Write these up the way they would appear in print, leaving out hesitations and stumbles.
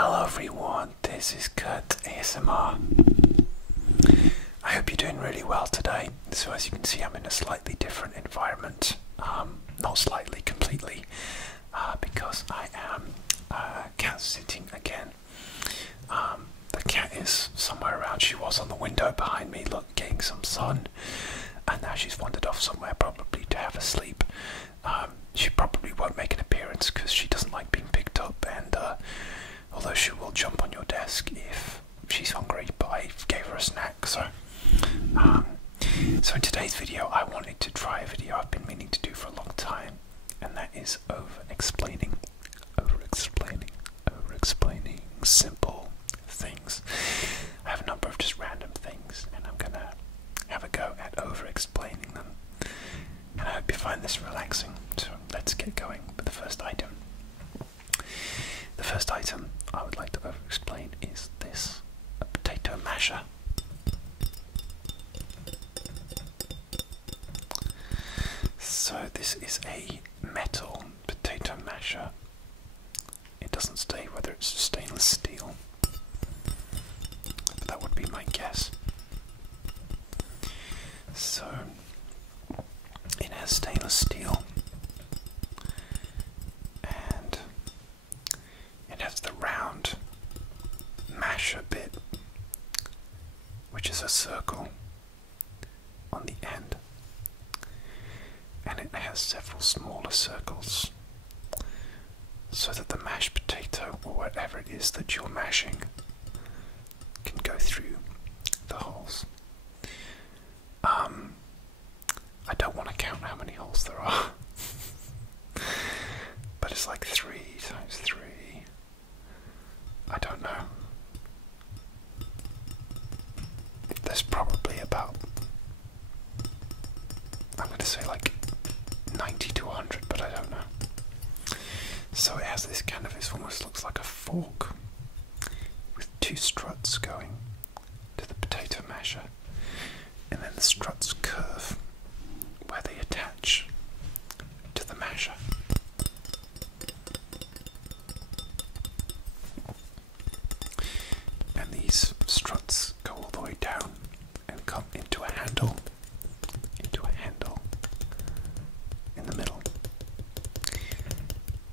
Hello everyone, this is Kurt ASMR. I hope you're doing really well today. So as you can see, I'm in a slightly different environment. Not slightly, completely. Because I am cat sitting again. The cat is somewhere around. She was on the window behind me, getting some sun. And now she's wandered off somewhere, probably to have a sleep. She probably won't make an appearance because she doesn't like being picked up, and although she will jump on your desk if she's hungry, but I gave her a snack. So in today's video I wanted to try a video I've been meaning to do for a long time, and that is over-explaining simple things. I have a number of just random things, and I'm gonna have a go at over-explaining them, and I hope you find this relaxing. So let's get going with the first item. The first item I would like to over-explain is this, a potato masher. So this is a metal potato masher. It doesn't say whether it's stainless steel, but that would be my guess. So it has stainless steel, and it has the round masher bit, which is a circle on the end, and it has several smaller circles so that the mashed potato, or whatever it is that you're mashing, can go through the holes. I don't want to count how many holes there are, but it's like 3 times 3. I don't know. There's probably about, I'm going to say like 90 to 100, but I don't know. So it has this kind of, it almost looks like a fork with 2 struts going to the potato masher, and then the struts curve where they attach to the masher. And these struts go all the way down and come into a handle in the middle.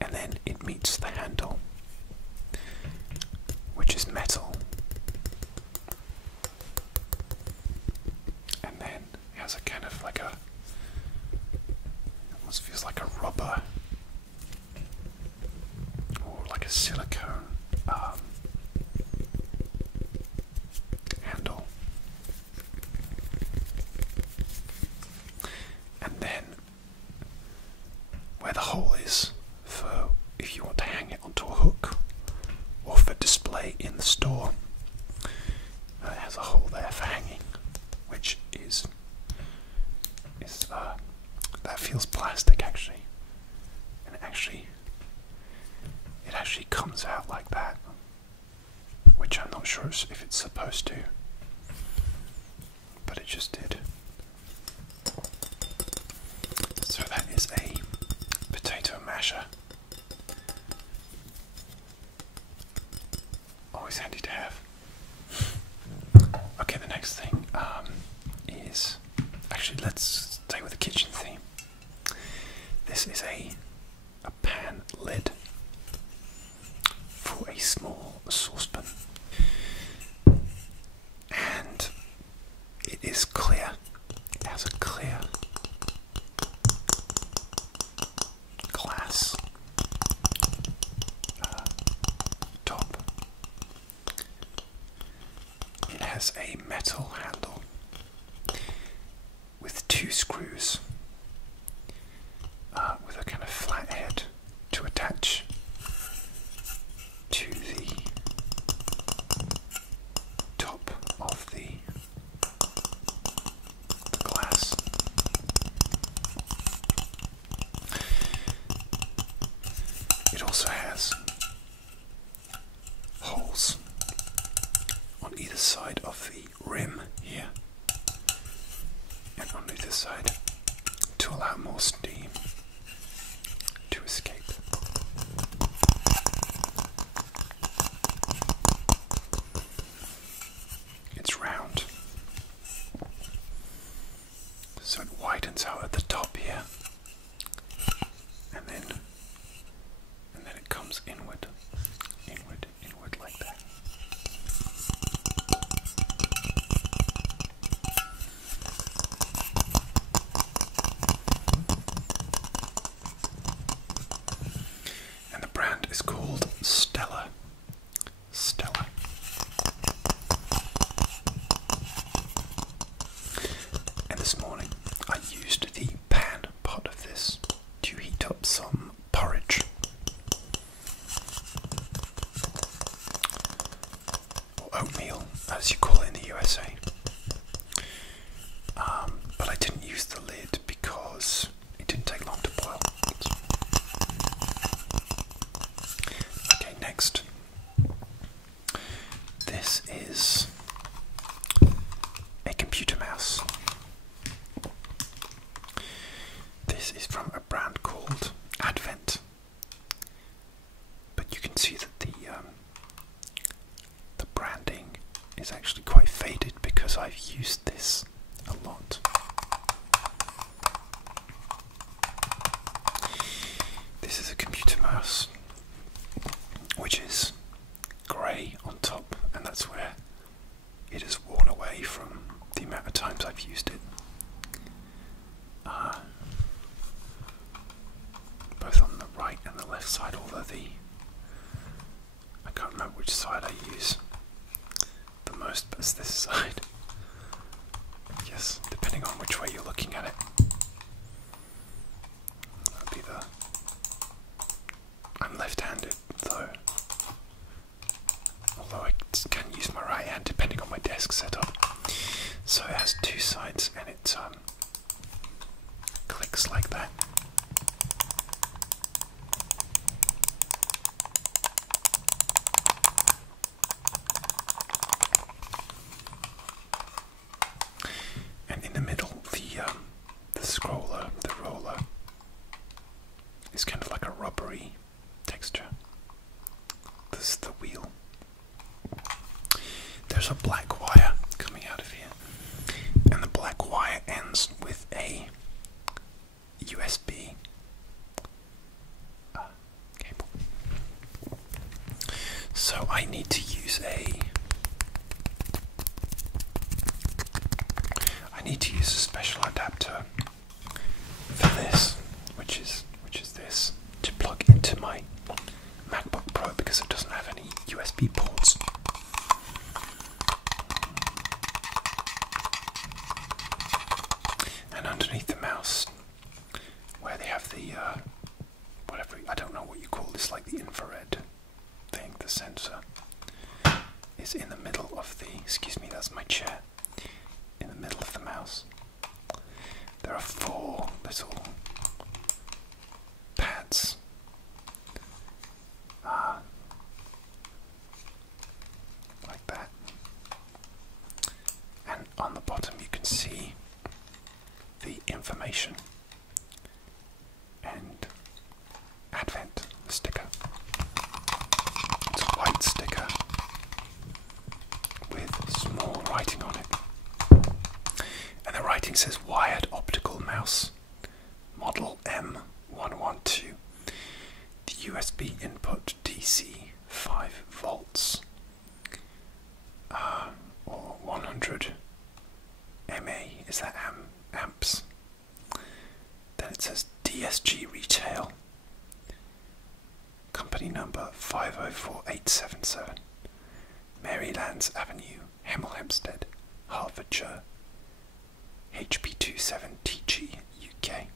And then it meets the handle, which is metal. And then it has a kind of like a, almost feels like a rubber or like a silicone handle. And then where the hole is for if you want to hang it onto a hook or for display in the store, it has a hole there for hanging, which is that feels plastic actually, and it actually comes out like that, which I'm not sure if it's supposed to, but it just did. So that is a potato masher. Always handy to have. Okay, the next thing is, actually let's stay with the kitchen theme. This is a pan lid for a small saucepan, and it is clear. It has a clear glass top. It has a metal handle with 2 screws with a kind of flat head to attach to the top of the glass. It also has holes on either side of the rim here, and on either side oatmeal, as you call it in the USA. But I didn't use the lid because it didn't take long to boil. Okay, next. This is a computer mouse. This is from a brand called Advent. But you can see that the branding is actually quite faded because I've used this a lot. This is a computer mouse which is grey on top, and that's where it has worn away from the amount of times I've used it. Both on the right and the left side, although I can't remember which side I use the most, but it's this side. Yes, depending on which way you're looking at it. That'd be I'm left-handed though, although I can use my right hand depending on my desk setup. So it has two sides and it clicks like that. And in the middle, the scroller, the roller, is kind of like a rubbery texture. This is the wheel. There's a black wire coming out of here, and the black wire ends with a USB cable. So I need to use a special adapter for this, which is this, to plug into my MacBook Pro because it doesn't have any USB ports. And underneath the mouse, where they have the whatever, I don't know what you call this, like the infrared thing, the sensor, is in the middle of the, excuse me, that's my chair, in the middle of the mouse. There are 4 little pads like that, and on the bottom you can see the information and Advent sticker. It's a white sticker with small writing on it, and the writing says wired optical mouse model M112. The USB input DC 5 volts or 100 mA, is that amps? Then it says DSG Retail, company number 504877, Marylands Avenue, Hemel Hempstead, Hertfordshire, HP27TG UK,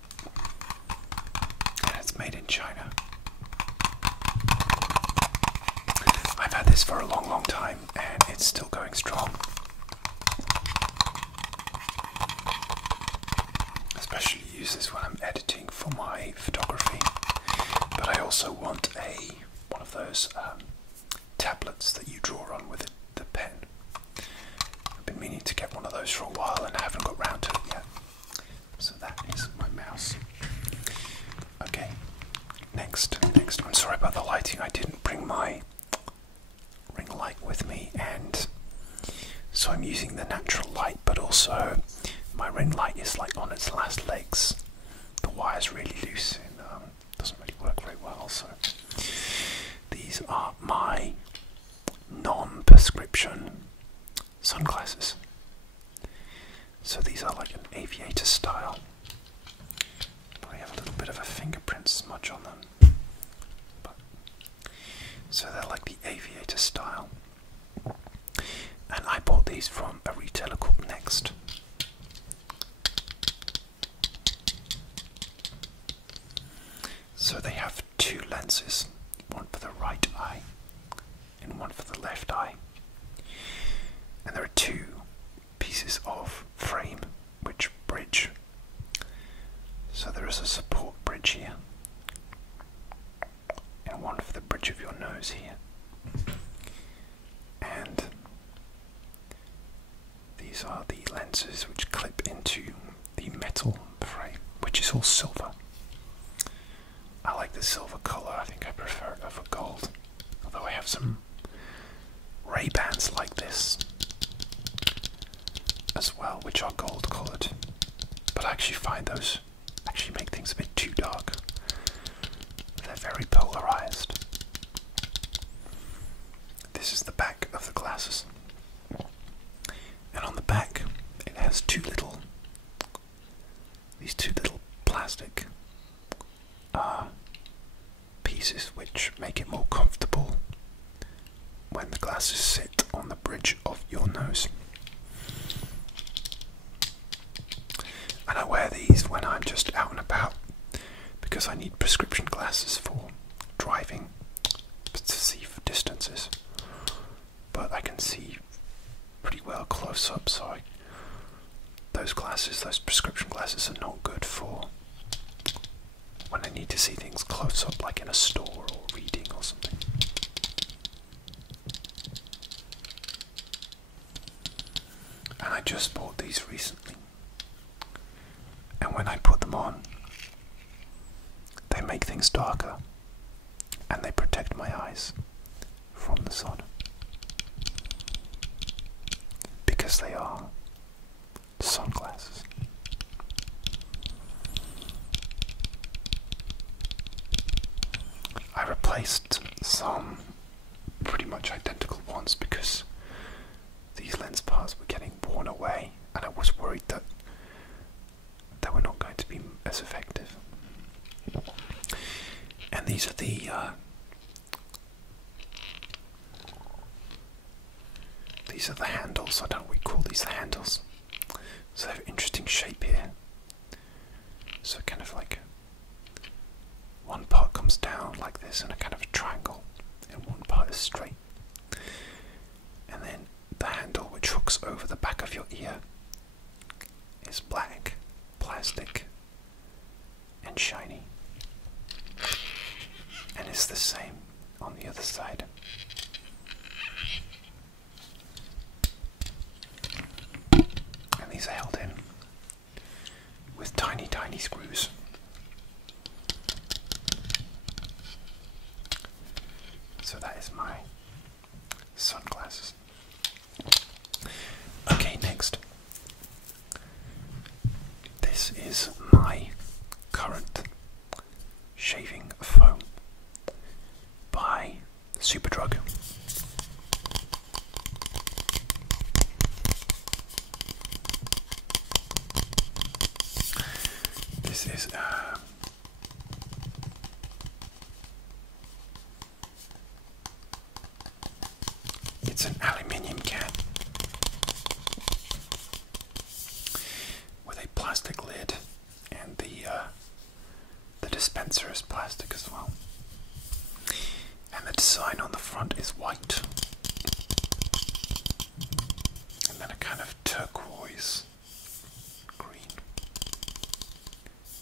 and it's made in China. I've had this for a long time and it's still going strong. Especially use this when I'm editing for my photography. But I also want one of those tablets that you draw on with the pen. I've been meaning to get one of those for a while and I haven't got round to it yet. So that is my mouse. Okay, next. I'm sorry about the lighting. I didn't bring my ring light with me, and so I'm using the natural light, but also my ring light is like on its last legs. The wire's really loose and doesn't really work very well. So these are my non-prescription sunglasses. So these are like an aviator style. Probably have a little bit of a fingerprint smudge on them. So they're like the aviator style. And I bought these from a retailer called Next. So they have 2 lenses, one for the right eye and one for the left eye. these are the lenses which clip into the metal frame, which is all silver. I like the silver colour, I think I prefer it over gold. Although I have some Ray-Bans like this as well, which are gold coloured. But I actually find those actually make things a bit too dark. They're very polarised. This is the back of the glasses. And on the back it has these two little plastic pieces which make it more comfortable when the glasses sit on the bridge of your nose. And I wear these when I'm just out and about because I need prescription glasses for driving to see for distances. But I can see pretty well close up, so those prescription glasses are not good for when I need to see things close up, like in a store or reading or something. And I just bought these recently, and when I put them on, they make things darker and they protect my eyes from the sun, because they are sunglasses. I replaced some pretty much identical ones because these lens parts were getting worn away, and I was worried that they were not going to be as effective. And these are the handles. I don't know, we call these the handles. So they have an interesting shape here. So kind of like one part comes down like this in a kind of a triangle, and one part is straight. And then the handle which hooks over the back of your ear is black, plastic, and shiny. And it's the same on the other side. And these are held in with tiny, tiny screws. So that is my sunglasses. Okay, next. This is my current shaving foam by Superdrug. This is it's an aluminium can with a plastic lid, and the dispenser is plastic as well. And the design on the front is white, and then a kind of turquoise green,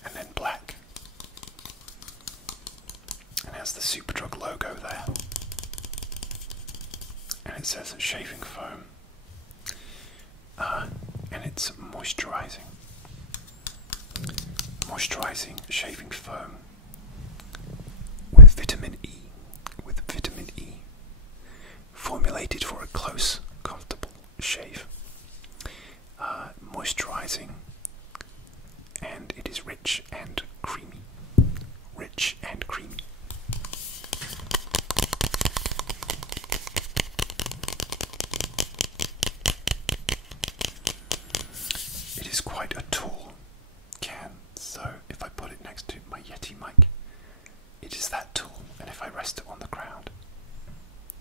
and then black, and it has the Superdrug logo there, and it says it's shaving foam, and it's moisturizing shaving foam with vitamin E, formulated for a close, comfortable shave. Moisturizing, and it is rich and creamy. It is quite a tall can, so if I put it next to my Yeti mic, it is that tall, and if I rest it on the ground,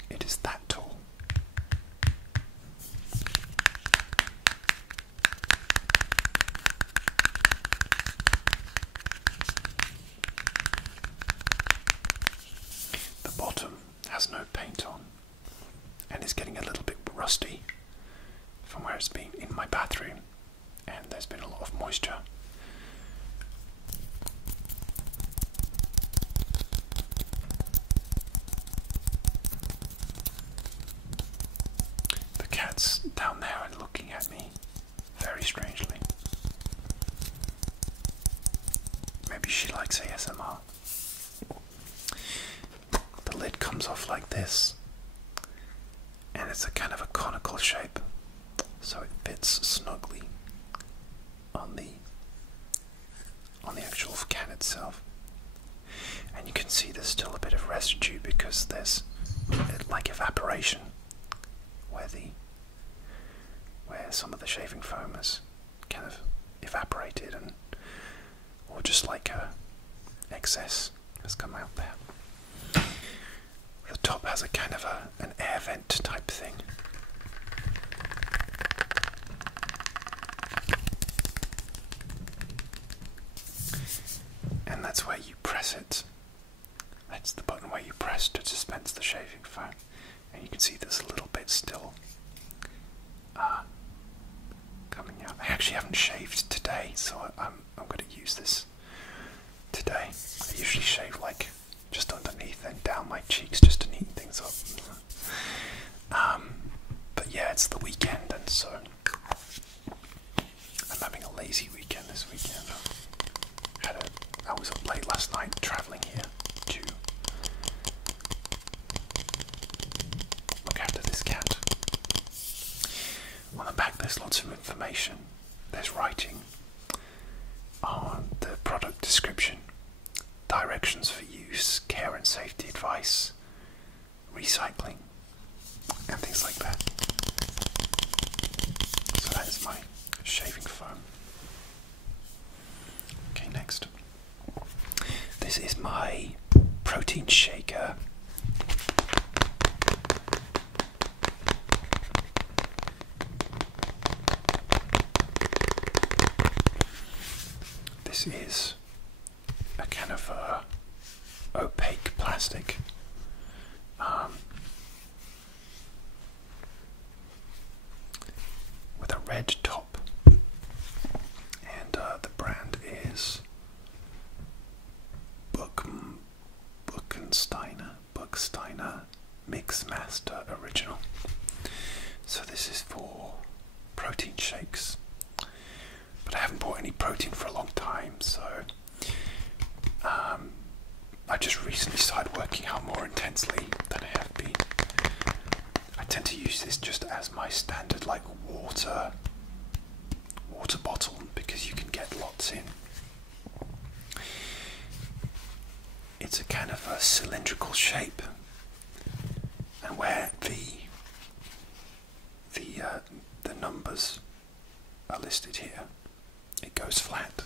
it is that tall. The bottom has no paint on, and is getting a little bit rusty from where it's been in my bathroom, and there's been a lot of moisture. The cat's down there and looking at me, very strangely. Maybe she likes ASMR. The lid comes off like this, and it's a kind of a conical shape, so it fits snugly on the actual can itself. And you can see there's still a bit of residue because there's like evaporation where some of the shaving foam has kind of evaporated, and or just like a excess has come out there. The top has a kind of an air vent type thing. And that's where you press it. That's the button where you press to dispense the shaving foam. And you can see there's a little bit still coming out. I actually haven't shaved today, so I'm going to use this today. I usually shave like just underneath and down my cheeks just to neaten things up. But yeah, it's the weekend, and so I'm having a lazy weekend this weekend. I was up late last night travelling here to look after this cat. On the back there's lots of information. There's writing on the product description, directions for use, care and safety advice, recycling, and things like that. So that is my shaving foam. Okay, next. This is my protein shaker. This is a kind of opaque plastic. With a red top, and the brand is Buchsteiner Mixmaster Original. So this is for protein shakes, but I haven't bought any protein for a long time, so I just recently started working out more intensely than I have been. I tend to use this just as my standard like water bottle because you can get lots in. It's a kind of a cylindrical shape, and where the numbers are listed here, it goes flat,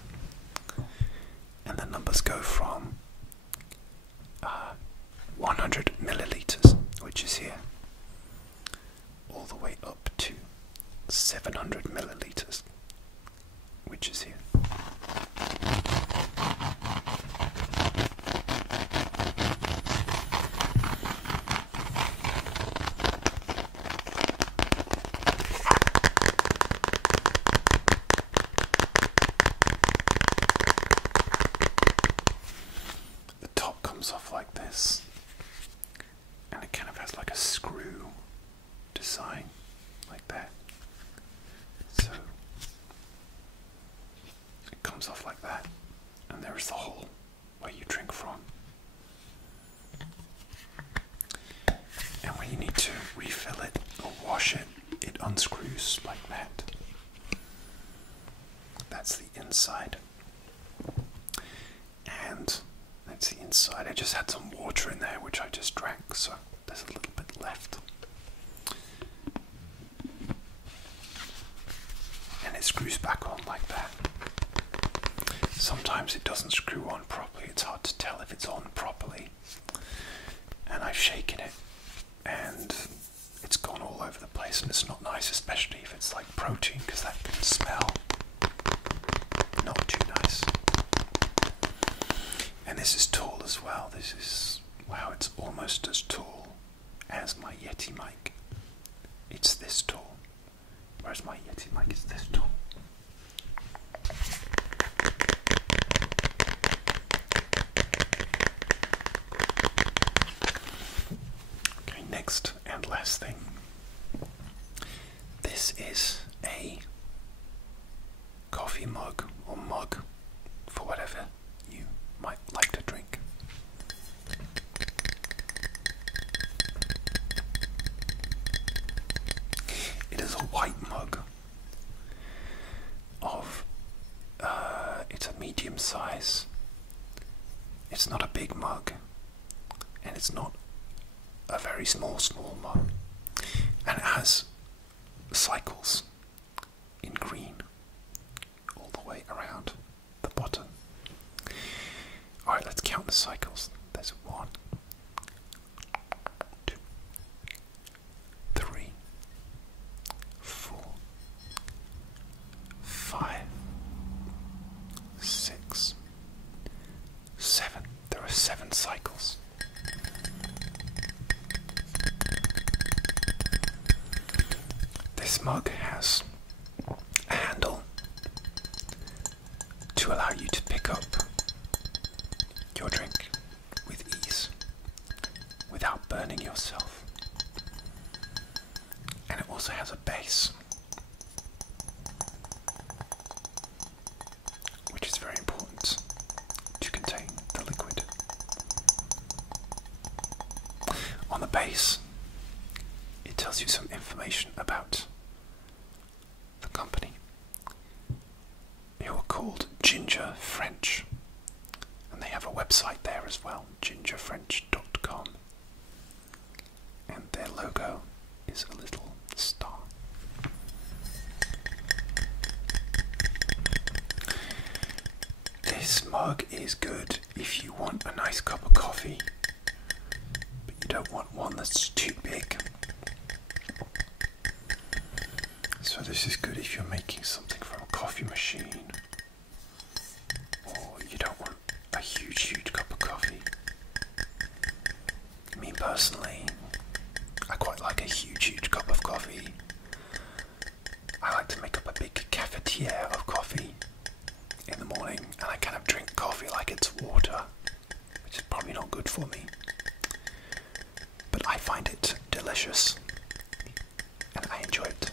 and the numbers go from 100 milliliters, which is here, all the way up to 700 milliliters, which is here. The top comes off like this, and it kind of has like a screw design like that. So it comes off like that, and there is the hole where you drink from. And when you need to refill it or wash it, it unscrews like that. That's the inside. And that's the inside. I just had some water in there which I just drank, so there's a little bit left. And it screws back on like that. Sometimes it doesn't screw on properly. It's hard to tell if it's on properly. And I've shaken it, and it's gone all over the place, and it's not nice, especially if it's like protein, because that can smell not too nice. And this is tall as well. This is, wow, it's almost as tall as my Yeti mic. It's this tall, whereas my Yeti mic is this tall. Okay, next and last thing. This is a coffee mug or mug for whatever you might like to drink. It is a white mug of, it's a medium size. It's not a big mug, and it's not a very small mug, and it has cycles in green all the way around the bottom. Alright, let's count the cycles. There's 1, 2, 3, 4, 5, 6, 7. There are 7 cycles. This mug has a handle to allow you to pick up your drink with ease without burning yourself. And it also has a base, which is very important to contain the liquid. On the base, it tells you some information about the company. They are called Ginger French, and they have a website there as well, gingerfrench.com, and their logo is a little star. This mug is good if you want a nice cup of coffee, but you don't want one that's too big. So this is good if you're making something from a coffee machine, or you don't want a huge cup of coffee. Me personally, I quite like a huge cup of coffee. I like to make up a big cafetiere of coffee in the morning, and I kind of drink coffee like it's water, which is probably not good for me. But I find it delicious, and I enjoy it.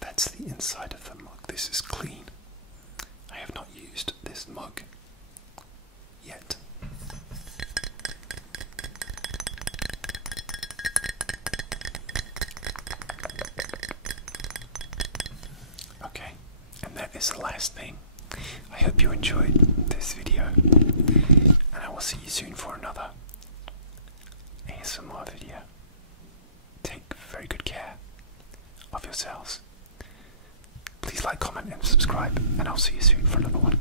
That's the inside of the mug. This is clean. I have not used this mug yet. Okay, and that is the last thing. I hope you enjoyed this video, and I will see you soon for another ASMR video. Take very good care of yourselves. Please like, comment and subscribe, and I'll see you soon for another one.